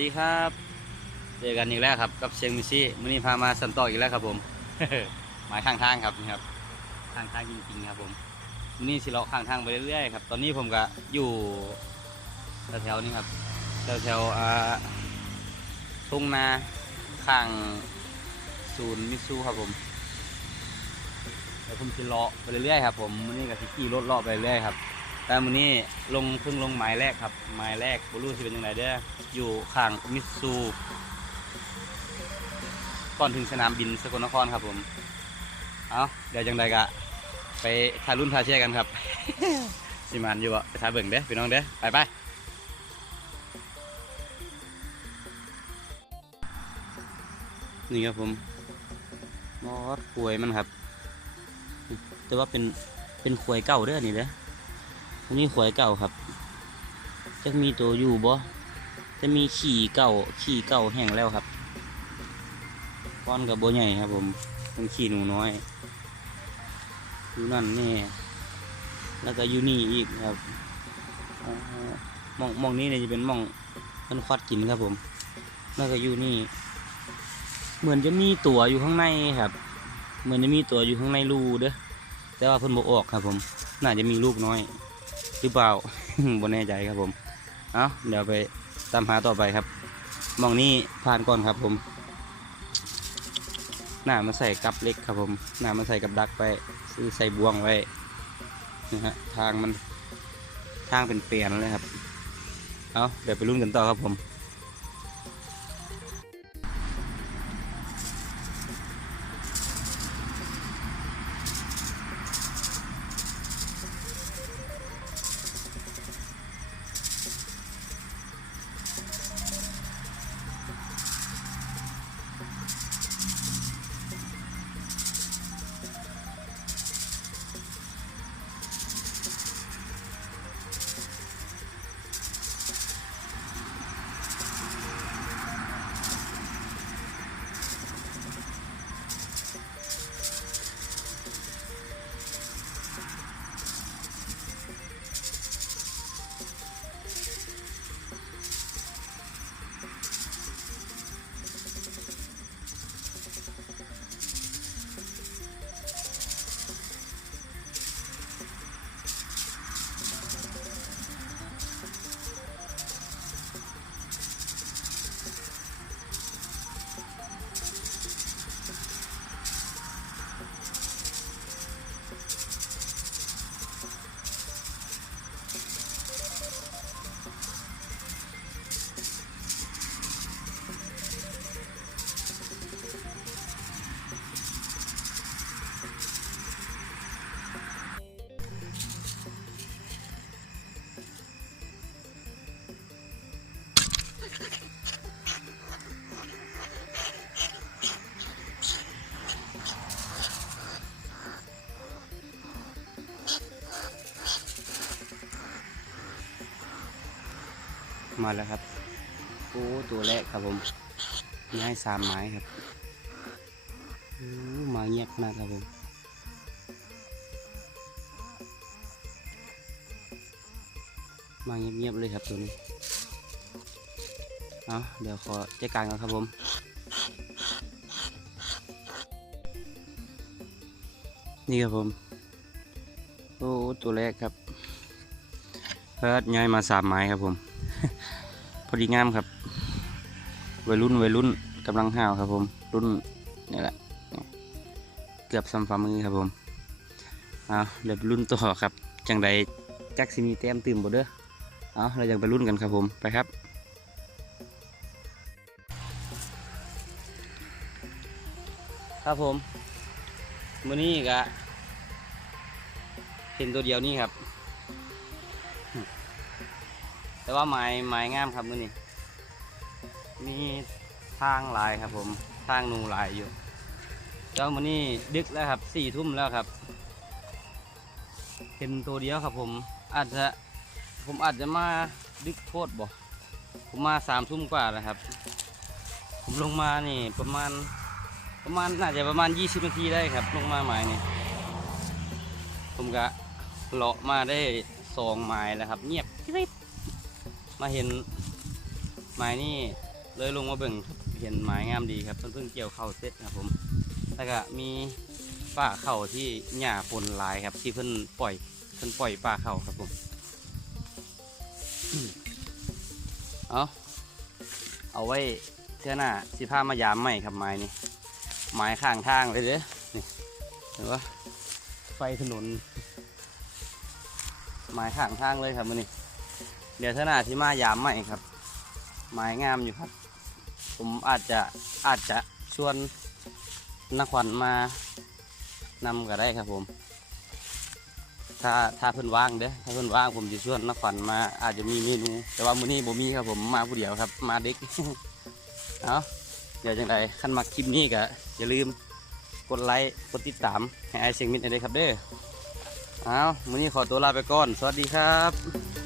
ดีครับ เจอกันอีกแล้วครับกับเชียงมิซี่มื้อนี้พามาสันต่ออีกแล้วครับผม หมายข้างทางครับนี่ครับข้างทางจริงๆครับผมมื้อนี้สิเลาะข้างทางไปเรื่อยๆครับตอนนี้ผมก็อยู่แถวๆนี้ครับแถวๆอ่าทุ่งนาข้างศูนย์มิซูครับผมเดี๋ยวผมสิเลาะไปเรื่อยๆครับผมมื้อนี้ก็สิขี่รถเลาะไปเรื่อยครับ แต่มื้อนี้ลงเพิ่งลงหมายแรกครับ หมายแรกบ่รู้สิเป็นยังไงเด้ออยู่ข้างมิตซูก่อนถึงสนามบินสกลนครครับผมเอาเดี๋ยวจังใดกะ ไปถ่ารุ่นถ่าเชียกันครับ สิมันอยู่บ่ไปถ่าเบิ่งเด้อพี่น้องเด้อไปไปนี่ครับผมมอดขวยมันครับ แต่ว่าเป็นเป็นขวยเก่าเด้อนี่เด้อ นนี้ขวยเก่าครับจะมีตัวอยู่บ่จะมีขี่เก่าขี่เก่าแห้งแล้วครับก้อนกับโบใหญ่ครับ ผมเป็นขี่หนูน้อยอยู่นั่นนี่แล้วก็อยู่นี่อีกครับมองมองนี้เนี่ยจะเป็นมองมันควัดกินครับผม แล้วก็อยู่นี่ เหมือนจะมีตัวอยู่ข้างในครับ เหมือนจะมีตัวอยู่ข้างในรูเด้อแต่ว่าเพิ่นบ่ออกครับ ผม น่าจะมีลูกน้อย หรือเปล่า บนแน่ใจครับผม เอาเดี๋ยวไปตามหาต่อไปครับ มองนี้ผ่านก่อนครับผม หน้ามาใส่กับเล็กครับผม หน้ามาใส่กับดักไป ซื้อใส่บ่วงไว้นะฮะทางมันทางเป็นเปลี่ยนเลยครับ เอาเดี๋ยวไปรุ่นกันต่อครับผม มาแล้วครับโอ้ตัวแรกครับผมมีให้สามไม้ครับมาเงียบขนาดครับผมมาเงียบๆเลยครับตัวนี้เอาเดี๋ยวขอจัดการก่อนครับผมนี่ครับผมโอ้ตัวแรกครับเพิดย้ายมาสามไม้ครับผม พอดีงามครับ วัยรุ่นวัยรุ่นกำลังห้าวครับผม รุ่นนี่แหละ เกือบซ้ำฝ่ามือครับผมเอาเดี๋ยวรุ่นต่อครับ จังใดจักสิมีแต้มตื่มบ่เด้อเอาเรายังไปรุ่นกันครับผม ไปครับครับผม มือนี้ก็เห็นตัวเดียวนี่ครับ แต่ว่าไม้ไม้งามครับมือนี้มีทางหลายครับผมทางนูหลายอยู่แล้วมือนี้ดึกแล้วครับสี่ทุ่มแล้วครับเห็นตัวเดียวครับผมอาจจะผมอาจจะมาดึกโคตรบ่ผมมาสามทุ่มกว่าแล้วครับ ผมลงมานี่ประมาณประมาณน่าจะประมาณ 20 นาทีได้ครับ ลงมาหมายนี่ผมก็เลาะมาได้สองหมายแล้วครับ เงียบกริบ มาเห็นหมายนี่เลยลงมาเบิ่งเห็นไม้งามดีครับเพิ่นเพิ่งเกี่ยวเข้าเสร็จครับผมแล้วก็มีป่าเข่าที่หญ้าปนหลายครับ ที่เพิ่นปล่อยเพิ่นปล่อยป่าเข่าครับผมเอาเอาไว้เท่าหน้าสิผ้ามายามใหม่ครับไม้นี่ไม้ข้างทางเลยเด้อนี่เห็นปะไฟถนนไม้ข้างทางเลยครับมันนี่ เดี๋ยวเท่าหน้าที่มายามใหม่ครับ ไม้งามอยู่ครับ ผมอาจจะอาจจะชวนนักขวัญมานำก็ได้ครับผม ถ้าถ้าเพิ่นว่างเด้อถ้าเพิ่นว่างผมจะชวนนักขวัญมาอาจจะมีเมนู แต่ว่ามื้อนี้ผมมีครับผมมาผู้เดียวครับ มาเด็ก เอาเดี๋ยวจังไดขั้นมักคลิปนี้ก็อย่าลืมกดไลค์กดติดตามให้ไอเสียงมิดหน่อยครับเด้อเอามื้อนี้ขอตัวลาไปก่อน สวัสดีครับ